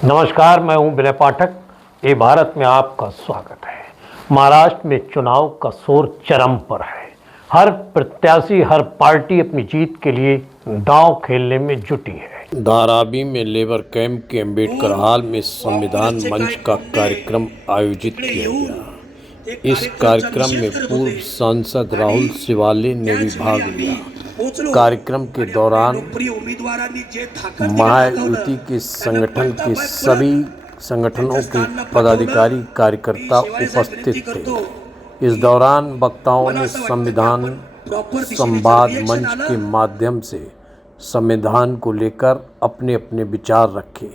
नमस्कार, मैं हूं विनय पाठक। ये भारत में आपका स्वागत है। महाराष्ट्र में चुनाव का शोर चरम पर है। हर प्रत्याशी, हर पार्टी अपनी जीत के लिए दांव खेलने में जुटी है। धारावी में लेबर कैंप के अम्बेडकर हॉल में संविधान मंच का कार्यक्रम आयोजित किया गया। इस कार्यक्रम में पूर्व सांसद राहुल शिवाले ने भी भाग लिया। कार्यक्रम के दौरान महायुति के संगठन के सभी संगठनों के पदाधिकारी कार्यकर्ता उपस्थित थे। इस दौरान वक्ताओं ने संविधान संवाद मंच के माध्यम से संविधान को लेकर अपने अपने विचार रखे।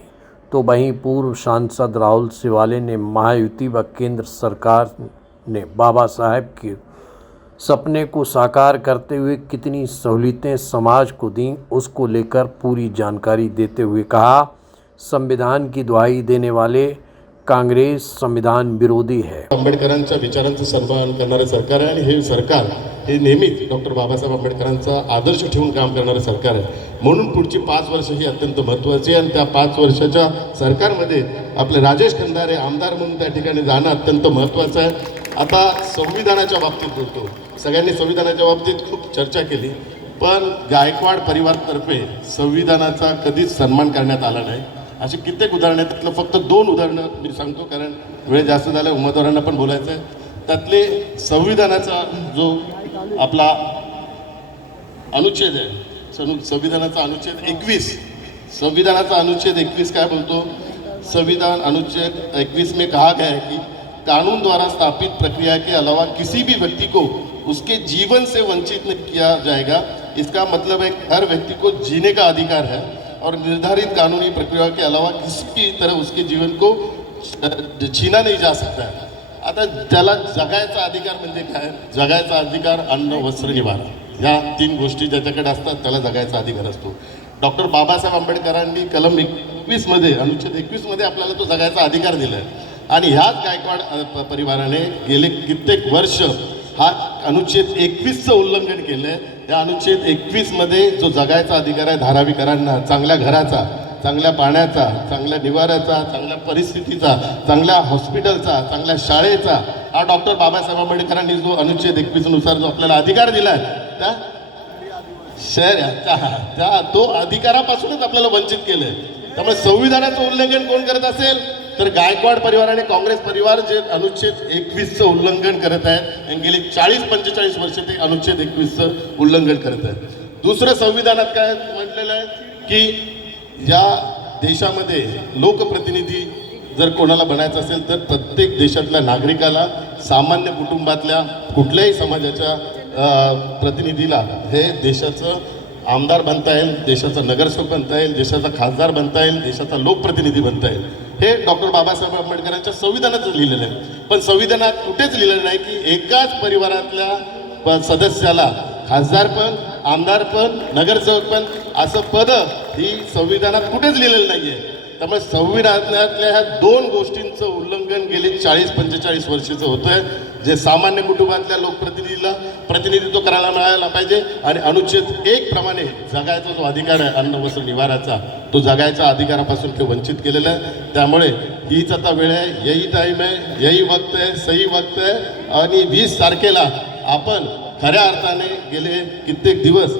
तो वहीं पूर्व सांसद राहुल शिवाले ने महायुति व केंद्र सरकार ने बाबा साहेब के सपने को साकार करते हुए कितनी सहूलियतें समाज को दी, उसको लेकर पूरी जानकारी देते हुए कहा, संविधान की दुहाई देने वाले काँग्रेस संविधान विरोधी है। आंबेडकरांच्या विचारांचं सन्मान करणारे सरकार आहे आणि हे सरकार हे नेहमीच डॉक्टर बाबासाहेब आंबेडकरांचा आदर्श ठेवून काम करणारे सरकार आहे। म्हणून पुढची 5 वर्ष ही अत्यंत महत्त्वाची आणि त्या 5 वर्षाच्या सरकारमध्ये आपले राजेश खंदारे आमदार म्हणून त्या ठिकाणी जाणं अत्यंत महत्त्वाचं आहे। आता संविधानाच्या बाबतीत बोलतो, सगळ्यांनी संविधानाच्या बाबतीत खूप चर्चा केली, पण गायकवाड परिवारातर्फे संविधानाचा कधीच सन्मान करण्यात आला नाही। अशी कित्येक उदाहरणं आहेत, त्यातलं फक्त 2 उदाहरणं मी सांगतो, कारण वेळ जास्त झाला, उमेदवारांना पण बोलायचं आहे। त्यातले संविधानाचा जो आपला अनुच्छेद आहे, संविधानाचा अनुच्छेद 21, संविधानाचा अनुच्छेद 21 काय बोलतो? संविधान अनुच्छेद 21 में कहा गया है कि कानून द्वारा स्थापित प्रक्रिया के अलावा किसी भी व्यक्ति को उसके जीवन से वंचित नहीं किया जाएगा। इसका मतलब है हर व्यक्ति को जीने का अधिकार है और निर्धारित कानूनी प्रक्रिया के अलावा किसी भी तरह उसके जीवन को छीना नहीं जा सकता है। आता त्याला जगायचा अधिकार म्हणजे काय? जगायचा अधिकार अन्न, वस्त्र, निवारा, या 3 गोष्टी ज्याच्याकडे असतात त्याला जगायचा अधिकार असतो। डॉक्टर बाबासाहेब आंबेडकरांनी कलम 21 मध्ये, अनुच्छेद 21 मध्ये आपल्याला तो जगायचा अधिकार दिला आहे आणि ह्याच गायकवाड परिवाराने गेले कित्येक वर्ष हा अनुच्छेद 21चं उल्लंघन केलं आहे। त्या अनुच्छेद 21 मध्ये जो जगायचा अधिकार आहे धारावीकरांना, चांगल्या घराचा, चांगल्या पाण्याचा, चांगल्या निवाऱ्याचा, चांगल्या परिस्थितीचा, चांगल्या हॉस्पिटलचा, चांगल्या शाळेचा, हा डॉक्टर बाबासाहेब आंबेडकरांनी जो अनुच्छेद 21 नुसार जो आपल्याला अधिकार दिला आहे त्या त्या तो अधिकारापासूनच आपल्याला वंचित केलंय। त्यामुळे संविधानाचं उल्लंघन कोण करत असेल तर गायकवाड परिवार आणि काँग्रेस परिवार जे अनुच्छेद 21चं उल्लंघन करत आहेत आणि गेली 40-45 वर्ष ते अनुच्छेद 21चं उल्लंघन करत आहेत। दुसरं संविधानात काय म्हटलेलं आहे की या देशामध्ये लोकप्रतिनिधी जर कोणाला बनायचं असेल तर प्रत्येक देशातल्या नागरिकाला, सामान्य कुटुंबातल्या कुठल्याही समाजाच्या प्रतिनिधीला हे देशाचं आमदार बनता येईल, देशाचा नगरसेवक बनता येईल, देशाचा खासदार बनता येईल, देशाचा लोकप्रतिनिधी बनता येईल। हे डॉक्टर बाबासाहेब आंबेडकरांच्या संविधानात लिहिलेलं आहे। पण संविधानात कुठेच लिहिलेलं नाही की एकाच परिवारातल्या सदस्याला खासदार पण, आमदार पण, नगरसेवक पण असं पद ही संविधानात कुठेच लिहिलेलं नाहीये। त्यामुळे संविधानातल्या ह्या 2 गोष्टींचं उल्लंघन गेली 40-45 वर्षाचं होतंय, जे सामान्य कुटुंबातल्या लोकप्रतिनिधीला प्रतिनिधित्व करायला मिळायला पाहिजे आणि अनुच्छेद 1 प्रमाणे जगायचा जो अधिकार आहे अन्न, वस्त्र, निवाराचा, तो जगायच्या अधिकारापासून ते वंचित केलेला आहे। त्यामुळे हीच आता वेळ आहे, यही टाईम आहे, यही वक्त आहे, सही वक्त आहे आणि 20 तारखेला आपण खऱ्या अर्थाने गेले कित्येक दिवस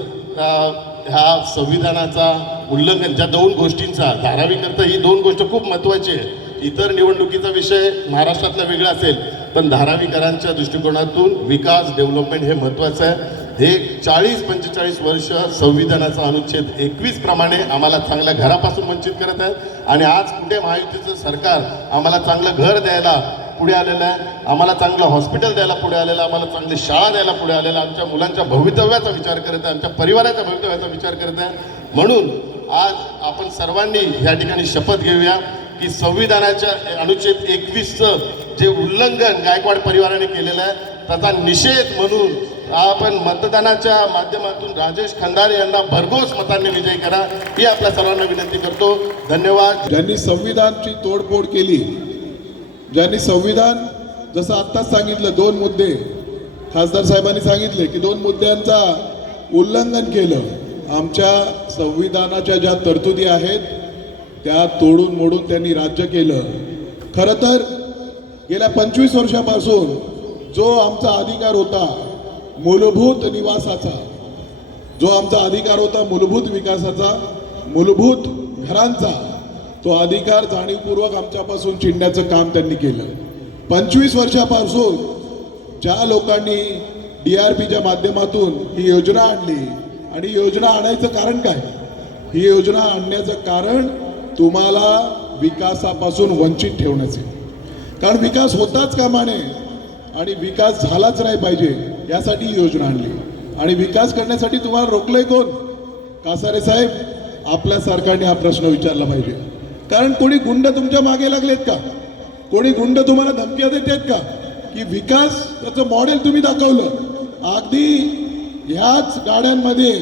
ह्या संविधानाचा उल्लंघन, ज्या 2 गोष्टींचा धारावीकरता ही 2 गोष्ट खूप महत्त्वाची आहे। इतर निवडणुकीचा विषय महाराष्ट्रातला वेगळा असेल, पण धारावीकरांच्या दृष्टिकोनातून विकास, डेव्हलपमेंट हे महत्त्वाचं आहे। हे 40-45 वर्ष संविधानाचा अनुच्छेद 21 प्रमाणे आम्हाला चांगल्या घरापासून वंचित करत आहे आणि आज कुठे महायुतीचं सरकार आम्हाला चांगलं घर द्यायला पुढे आलेलं आहे, आम्हाला चांगलं हॉस्पिटल द्यायला पुढे आलेलं आहे, आम्हाला चांगली शाळा द्यायला पुढे आलेलं आहे, आमच्या मुलांच्या भवितव्याचा विचार करत आहे, आमच्या परिवाराच्या भवितव्याचा विचार करत आहे। म्हणून आज आपण सर्वांनी या ठिकाणी शपथ घेऊया की संविधानाच्या अनुच्छेद 21चं जे उल्लंघन गायकवाड परिवाराने केलेलं आहे त्याचा निषेध म्हणून आपण मतदानाच्या माध्यमातून राजेश खंदारे यांना भरघोस मतांनी विजयी करा, ही आपल्या सर्वांना विनंती करतो। धन्यवाद। ज्यांनी संविधानाची तोडफोड केली, ज्यांनी संविधान जसं आत्ताच सांगितलं 2 मुद्दे खासदार साहेबांनी सांगितले की 2 मुद्द्यांचा उल्लंघन केलं। आमच्या संविधानाच्या ज्या तरतुदी आहेत त्या तोडून मोडून त्यांनी राज्य केलं. खरं तर गेल्या 25 वर्षापासून जो आमचा अधिकार होता मूलभूत निवासाचा, जो आमचा अधिकार होता मूलभूत विकासाचा, मूलभूत घरांचा, तो अधिकार जाणीवपूर्वक आमच्यापासून चिंडण्याचं काम त्यांनी केलं. 25 वर्षापासून ज्या लोकांनी DRPच्या माध्यमातून ही योजना आणली, आणि ही योजना आणायचं कारण काय? ही योजना आणण्याचं कारण तुम्हाला विकासापासून वंचित ठेवण्याचे. कारण विकास होताच कामा नये आणि विकास झालाच नाही पाहिजे यासाठी ही योजना आणली. आणि विकास करण्यासाठी तुम्हाला रोखलंय कोण? कासारे साहेब, आपल्या सरकारने हा प्रश्न विचारला पाहिजे. कारण कोणी गुंड तुमच्या मागे लागलेत का? कोणी गुंड तुम्हाला धमक्या देतात का की विकास त्याचं मॉडेल तुम्ही दाखवलं? अगदी ह्याच गाड्यांमध्ये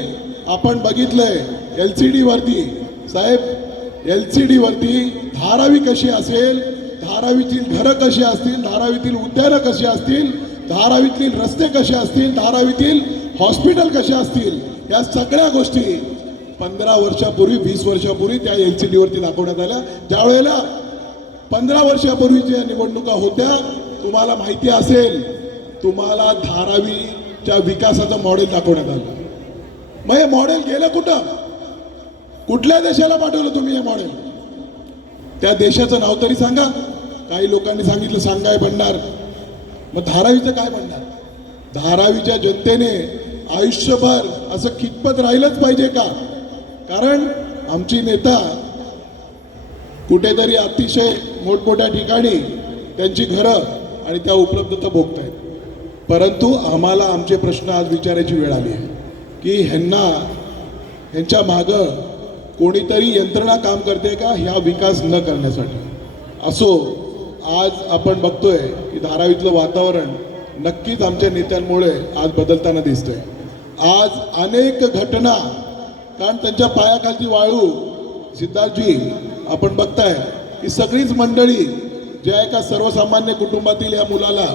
आपण बघितलंय LCD वरती, साहेब LCD वरती धारावी कशी असेल, धारावीतील घरं कशी असतील, धारावीतील उद्यानं कशी असतील, धारावीतील रस्ते कसे असतील, धारावीतील हॉस्पिटल कसे असतील, या सगळ्या गोष्टी 15 वर्षापूर्वी 20 वर्षापूर्वी त्या LCD वरती दाखवण्यात आल्या. ज्या वेळेला 15 वर्षापूर्वीच्या निवडणुका होत्या, तुम्हाला माहिती असेल, तुम्हाला धारावीच्या विकासाचं मॉडेल दाखवण्यात आलं. मग हे मॉडेल गेलं कुठं? कुठल्या देशाला पाठवलं तुम्ही हे मॉडेल? त्या देशाचं नाव तरी सांगा. काही लोकांनी सांगितलं सांगाय बनणार. मग धारावीचं काय बनणार? धारावीच्या जनतेने आयुष्यभर असं कितपत राहिलंच पाहिजे का? कारण आमची नेता कुठेतरी अतिशय मोठमोठ्या ठिकाणी त्यांची घरं आणि त्या उपलब्धता भोगत आहेत. परंतु आम्हाला आमचे प्रश्न आज विचारायची वेळ आली आहे की ह्यांच्या मागं कोणीतरी यंत्रणा काम करते का ह्या विकास न करण्यासाठी? असो, आज आपण बघतोय की धारावीतलं वातावरण नक्कीच आमच्या नेत्यांमुळे आज बदलताना दिसतंय. आज अनेक घटना, कारण त्यांच्या पायाखालची वाळू, सिद्धार्थजी आपण बघताय की सगळीच मंडळी ज्या एका सर्वसामान्य कुटुंबातील या मुलाला,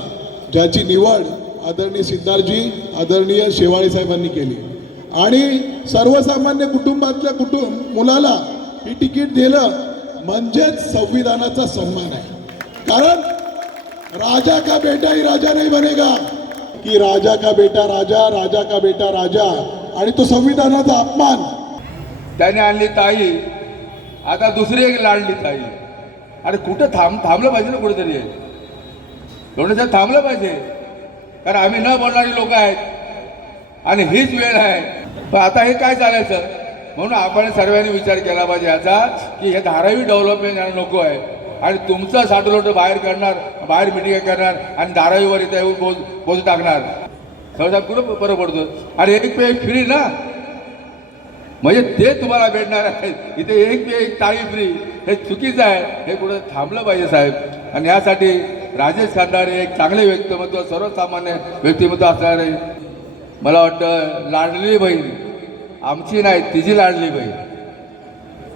ज्याची निवड आदरणीय सिद्धार्थजी, आदरणीय शेवाळे साहेबांनी केली, आणि सर्वसामान्य कुटुंबातल्या मुलाला ही तिकीट दिलं म्हणजेच संविधानाचा सन्मान आहे. कारण राजा का बेटा ही राजा नहीं बनेगा, की राजा का बेटा राजा, राजा का बेटा राजा, आणि तो संविधानाचा अपमान. त्याने आणली ताई, आता दुसरी एक लाडली ताई. अरे कुठं थांबलं पाहिजे ना, कुठेतरी थोडंसं थांबलं पाहिजे. कारण आम्ही न बोलणारी लोक आहेत आणि हीच वेळ आहे. पण आता हे काय चालायचं? म्हणून आपण सर्वांनी विचार केला पाहिजे याचा की हे धारावी डेव्हलपमेंट यांना नको आहे. आणि तुमचं साठवलोट बाहेर करणार, बाहेर मिटिंग करणार आणि धारावीवर इथे येऊन बोज टाकणार. सहसा कुठं बरं पडतो? आणि एक पे एक फ्री ना, म्हणजे ते तुम्हाला भेटणार आहे. इथे एक पे एक ताळी फ्री, हे चुकीचं आहे. हे कुठं थांबलं पाहिजे साहेब. आणि यासाठी राजेश खंडारे एक चांगले व्यक्तिमत्व, सर्वसामान्य व्यक्तिमत्व असणारे, मला वाटतं लाडली बहीण आमची नाही, तिची लाडली बहीण.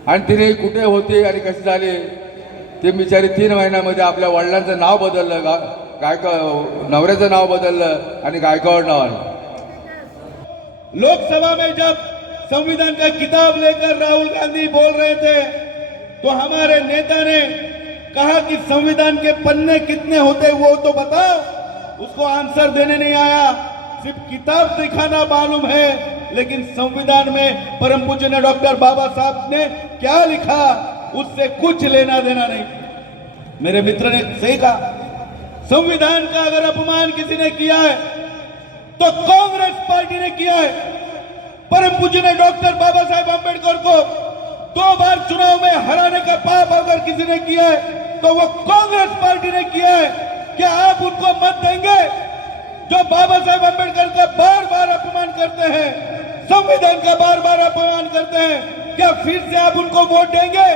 आणि तिने कुठे होते आणि कशी झाली ते बिचारी 3 महिन्यामध्ये आपल्या वडिलांचं नाव बदललं, नवऱ्याचं नाव बदललं आणि गायकवाड नाव आलं. लोकसभा में जब संविधान का किताब लेकर राहुल गांधी बोल रहे थे तो हमारे नेता ने कहा कि संविधान के पन्ने कितने होते वो तो बताओ. उसको आंसर देने नहीं आया, सिर्फ किताब दिखाना मालूम है, लेकिन संविधान में परम पूज्य डॉक्टर बाबा साहब ने क्या लिखा उससे कुछ लेना देना नहीं. मेरे मित्र ने सही कहा, संविधान का अगर अपमान किसी ने किया है तो कांग्रेस पार्टी ने किया है. परम पूज्य डॉक्टर बाबा साहेब अंबेडकर को 2 बार चुनाव में हराने का पाप अगर किसी ने किया है तो वो कांग्रेस पार्टी ने किया है. क्या आप उनको मत देंगे जो बाबा साहेब अंबेडकर का बार बार अपमान करते हैं, संविधान का बार बार अपमान करते हैं? क्या फिर से आप उनको वोट देंगे?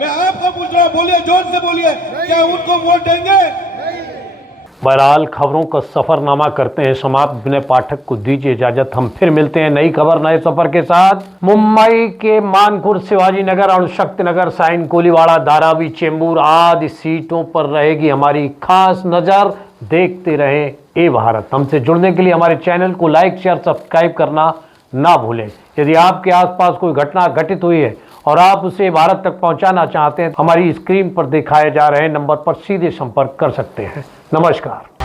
मैं आपको पूछ रहा हूं, बोलिए, जोर से बोलिए, क्या उनको वोट देंगे? बहरहाल खबरों का सफरनामा करते हैं समाप्त. विनय पाठक को दीजिए इजाजत. हम फिर मिलते हैं नई खबर नए सफर के साथ. मुंबई के मानपुर, शिवाजी नगर, अणुशक्ति नगर, साइन कोलीवाड़ा, धारावी, चेंबूर आदि सीटों पर रहेगी हमारी खास नजर. देखते रहें ए भारत. हमसे जुड़ने के लिए हमारे चैनल को लाइक, शेयर, सब्सक्राइब करना ना भूलें. यदि आपके आसपास कोई घटना घटित हुई है और आप उसे भारत तक पहुंचाना चाहते हैं, हमारी स्क्रीन पर दिखाए जा रहे नंबर पर सीधे संपर्क कर सकते हैं। नमस्कार।